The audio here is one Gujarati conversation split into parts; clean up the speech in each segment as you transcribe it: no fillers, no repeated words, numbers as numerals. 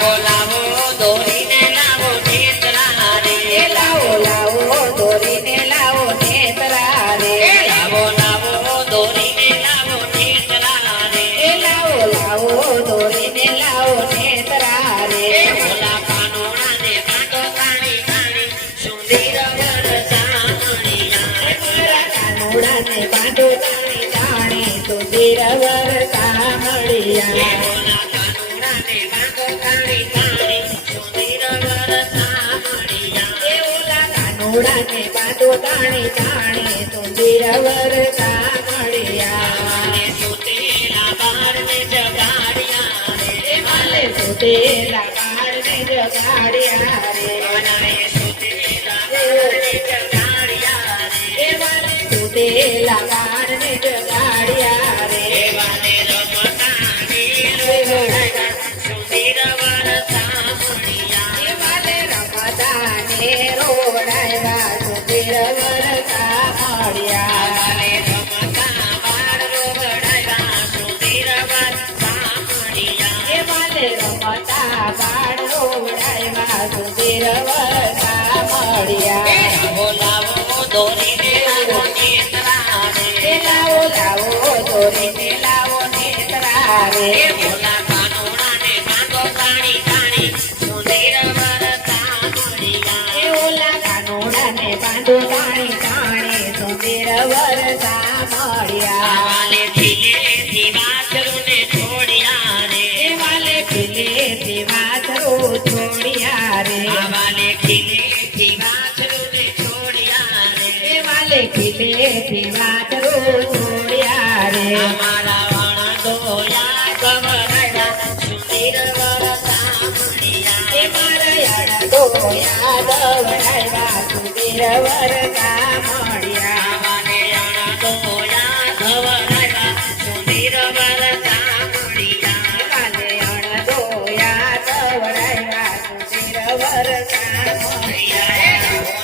લાવો લાવો દોરીને લાવો નેત્રા રે લાવો લાવો દોરીને લાવો નેત્રા રે લાવો લાવો દોરીને લાવો નેત્રા રે લાવો લાવો દોરીને લાવો નેત્રા રે ઓલા કાનોડાને બાંધો કાણી કાણી સુંદર વરસામણિયા કાનોડાને બાંધો તાણી તાણી સુધીર વરસામણિયા ઓલા કાનોડાને બાંધો કાણી કાણી સુંદર વરસામણિયા ઓલા કાનોડાને બાંધો તાણી તાણી સુધીર વરસામણિયા અને સુતેલા બાળને જગાડ્યા રે માલે સુતેલા બાળને જગાડ્યા રે બનાએ સુતેલા બાળને જગાડ્યા રે માલે સુતેલા બાળને જગાડ્યા રે એવાને રમતાને રોડાયા સુંદર વરસામણિયા માલે રમતાને રોડાવ્યા સુધીર વરસામણિયા આવાને રમતા બાળ રોડાયા સુંદર વરસામણિયા માલે રમતા બાળ રોડાવ્યા સુધીર વરસામણિયા લાવો લાવો દોરીને લાવો નેત્રા રે લાવો લાવો દોરીને લાવો નેત્રા રે ઓલા કાનોડાને બાંધો કાણી કાણી સુંદર વરસામણિયા ઓલા કાનોડાને બાંધો તાણી તાણી સુંદર વરસામણિયા આવાલે ખીલેથી વાછરુને છોડ્યા રે વાલે ખીલેથી વાછરું છોડ્યા રે આવાલે ખીલેથી વાછરુને છોડ્યા રે વાલે ખીલેથી વાછરું છોડ્યા રે અમારા વણદોયા ગવરાયા સુંદર વરસામણિયા મારા યાદ વડાવ્યા સુધીર વરસામણિયા આવાને અણદોયા ગવરાયા સુંદર વરસામણિયા વાલે અણદોયા વડાવ્યા સુધીર વરસામણિયા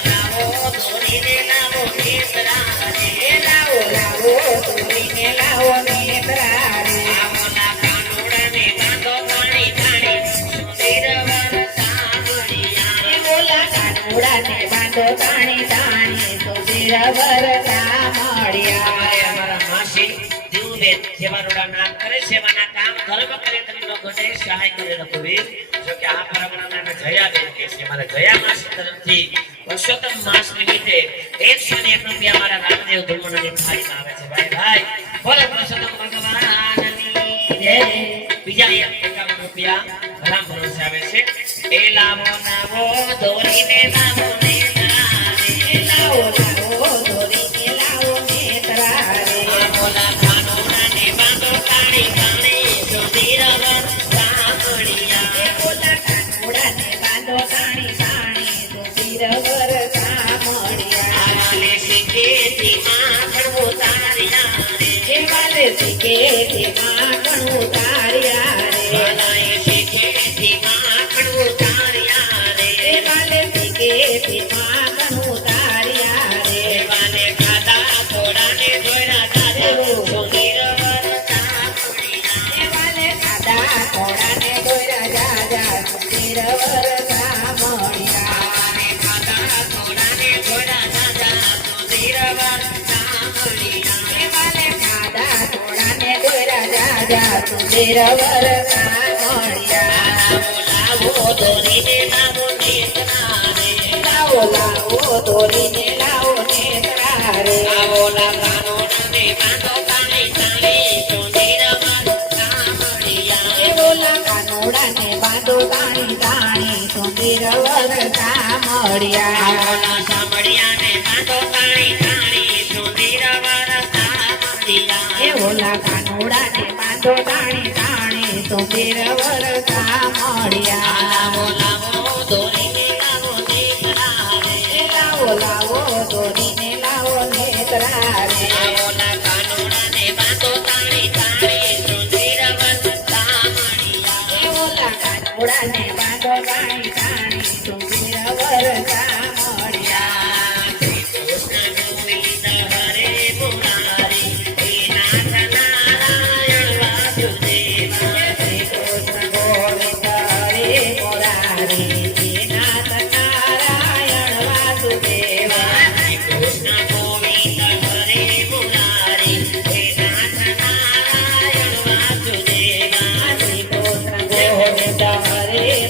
લાવો દોરીને લાવો નેત્રા રે લાવો લાવો દોરીને લાવો નેત્રા રે ઓલા કાનોડાને બાંધો કાણી કાણી સુંદર વરસામણિયા ઓલા કાનોડાને બાંધો તાણી તાણી સુધીર વરસામણિયા અમારા માસી દીવબેન જેવા રોડા નામ કરે સેવાના કામ ધર્મ કરે તમે લોકો ઘટે સહાય કરે લોકો વીર જો કે આ પરગણાના જયાબેન કે છે મારા જયા માસી તરફથી પુરુષોત્તમ માસ નિમિત્તે 101 રૂપિયા મારા રામદેવ ધર્મની થાળી આવે છે ભાઈ ભાઈ બોલે પુરુષોત્તમ ભગવાનની જય બીજા 51 રૂપિયા રામ ભરોસે આવે છે એ લાવો લાવો દોરીને લાવો નેત્રા રે લાવો લાવો દોરીને લાવો નેત્રા રે ઓલા કાનોડાને બાંધો કાણી કાણી સુધીર વરસામણિયા ઓલા કાનોડાને બાંધો તાણી તાણી સુધીર વરસામણિયા આવાલે શીખેથી માખણ ઉતાર્યા રે વાલે શીખેથી માખણ ઉતાર્યા રે ભલાએ શીખેથી માખણ ઉતાર્યા રે વાલે શીખેથી માખણ ઉતાર્યા રે એવાને ખાધા થોડાને ધોયા દાદા સુધીર વરસામણિયા વાલે ખાધા ઘોડાને દોર્યા જાજા સુધીર વરસામણિયા આવાને ખાધા થોડાને ધોયા દાદા સુધીર વરસામણિયા વાલે ખાધા ઘોડાને દોર્યા જાજા સુધીર વરસામણિયા લાવો લાવો દોરીને લાવો નેત્રા રે લાવો લાવો દોરીને લાવો નેત્રા રે ઓલા કાનોડાને બાંધો કાણી કાણી સુંદર વરસામણિયા ઓલા કાનોડાને બાંધો તાણી તાણી સુધીર વરસામણિયા ઓલા સામળિયાને બાંધો કાણી કાણી સુંદર વરસામણિયા ઓલા કાનોડાને બાંધો તાણી તાણી સુધીર વરસામણિયા લાવો લાવો દોરીને લાવો નેત્રા રે લાવો લાવો દોરીને લાવો નેત્રા રે ઓલા કાનોડાને બાંધો કાણી કાણી સુંદર વરસામણિયા ઓલા કાનોડાને બાંધો તાણી તાણી સુધીર વરસામણિયા કૃષ્ણ ગોવિંદ હરે હે નાથ નારાયણ વાસુદેવા શ્રી કૃષ્ણ ગોવિંદ હરે મુરારી હે નાથ નારાયણ વાસુદેવા શ્રી કૃષ્ણ ગોવિંદ હરે